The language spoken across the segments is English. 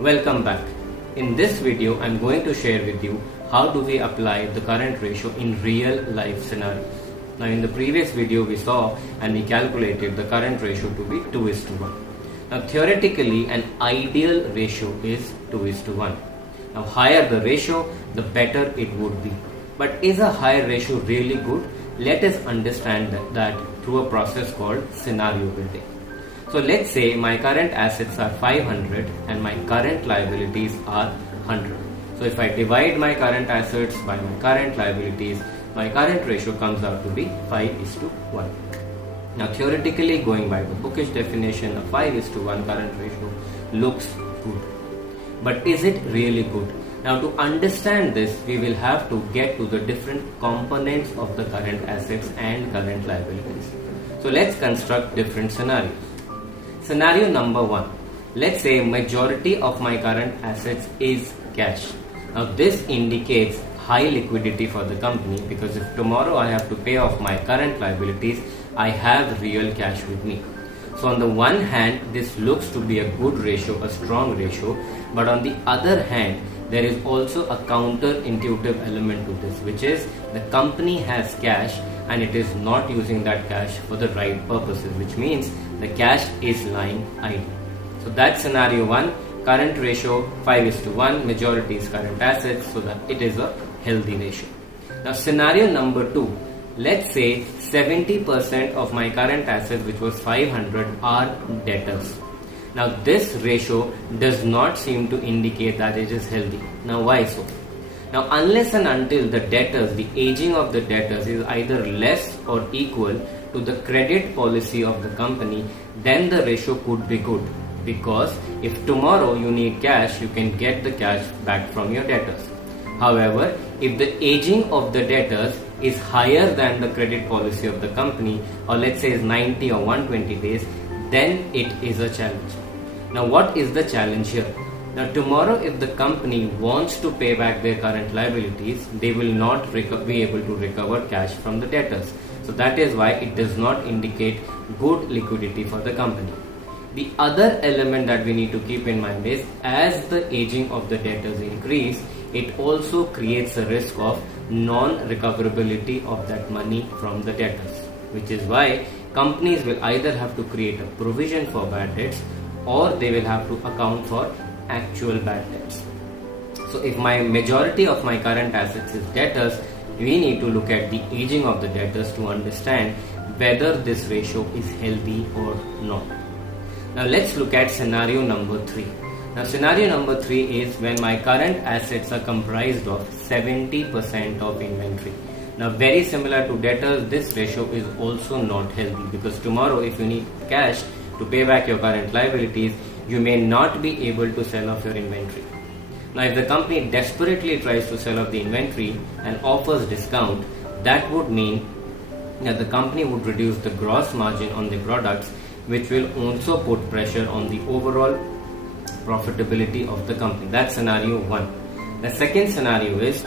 Welcome back. In this video, I'm going to share with you how do we apply the current ratio in real life scenarios. Now in the previous video we saw and we calculated the current ratio to be 2:1. Now theoretically an ideal ratio is 2:1. Now higher the ratio, the better it would be. But is a higher ratio really good? Let us understand that through a process called scenario building. So let's say my current assets are 500 and my current liabilities are 100. So if I divide my current assets by my current liabilities, my current ratio comes out to be 5:1. Now theoretically, going by the bookish definition, a 5:1 current ratio looks good. But is it really good? Now to understand this, we will have to get to the different components of the current assets and current liabilities. So let's construct different scenarios. Scenario number 1. Let's say majority of my current assets is cash. Now this indicates high liquidity for the company because if tomorrow I have to pay off my current liabilities, I have real cash with me. So on the one hand, this looks to be a good ratio, a strong ratio, but on the other hand, there is also a counterintuitive element to this, which is the company has cash and it is not using that cash for the right purposes, which means the cash is lying idle. So that's scenario 1, current ratio 5:1, majority is current assets, so that it is a healthy ratio. Now scenario number 2, let's say 70% of my current assets, which was 500, are debtors. Now this ratio does not seem to indicate that it is healthy. Now why so? Now unless and until the debtors, the aging of the debtors is either less or equal to the credit policy of the company, then the ratio could be good. Because if tomorrow you need cash, you can get the cash back from your debtors. However, if the aging of the debtors is higher than the credit policy of the company, or let's say is 90 or 120 days, then it is a challenge. Now what is the challenge here? Now tomorrow if the company wants to pay back their current liabilities, they will not be able to recover cash from the debtors. So that is why it does not indicate good liquidity for the company. The other element that we need to keep in mind is as the aging of the debtors increase, it also creates a risk of non-recoverability of that money from the debtors, which is why companies will either have to create a provision for bad debts or they will have to account for actual bad debts. So if my majority of my current assets is debtors, we need to look at the aging of the debtors to understand whether this ratio is healthy or not. Now let's look at scenario number 3. Now scenario number 3 is when my current assets are comprised of 70% of inventory. Now very similar to debtors, this ratio is also not healthy because tomorrow if you need cash to pay back your current liabilities, you may not be able to sell off your inventory. Now if the company desperately tries to sell off the inventory and offers discount, that would mean that the company would reduce the gross margin on the products, which will also put pressure on the overall profitability of the company. That's scenario 1. The second scenario is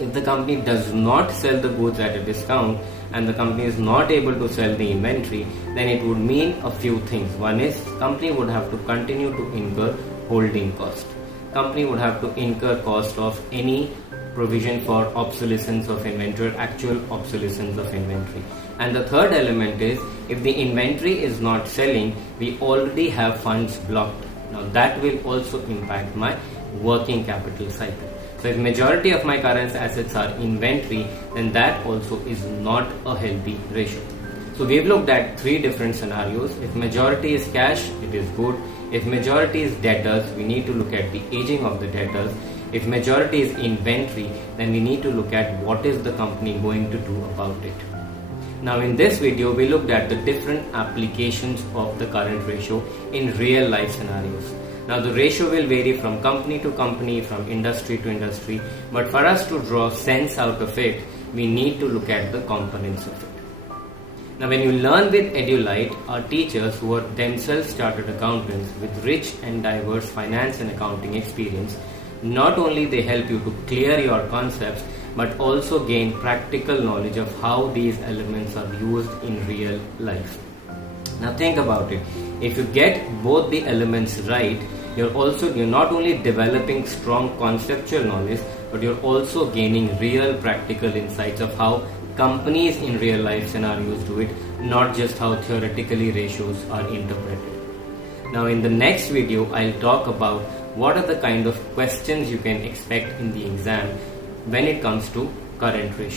if the company does not sell the goods at a discount and the company is not able to sell the inventory, then it would mean a few things. One is company would have to continue to incur holding cost. Company would have to incur cost of any provision for obsolescence of inventory, actual obsolescence of inventory. And the third element is if the inventory is not selling, we already have funds blocked. Now that will also impact my working capital cycle. So if majority of my current assets are inventory, then that also is not a healthy ratio. So we've looked at 3 different scenarios. If majority is cash, it is good. If majority is debtors, we need to look at the aging of the debtors. If majority is inventory, then we need to look at what is the company going to do about it. Now in this video, we looked at the different applications of the current ratio in real life scenarios. Now the ratio will vary from company to company, from industry to industry, but for us to draw sense out of it, we need to look at the components of it. Now when you learn with Edulite, our teachers who are themselves chartered accountants with rich and diverse finance and accounting experience, not only they help you to clear your concepts, but also gain practical knowledge of how these elements are used in real life. Now think about it. If you get both the elements right, You're not only developing strong conceptual knowledge, but you're also gaining real practical insights of how companies in real life scenarios do it, not just how theoretically ratios are interpreted. Now in the next video, I'll talk about what are the kind of questions you can expect in the exam when it comes to current ratio.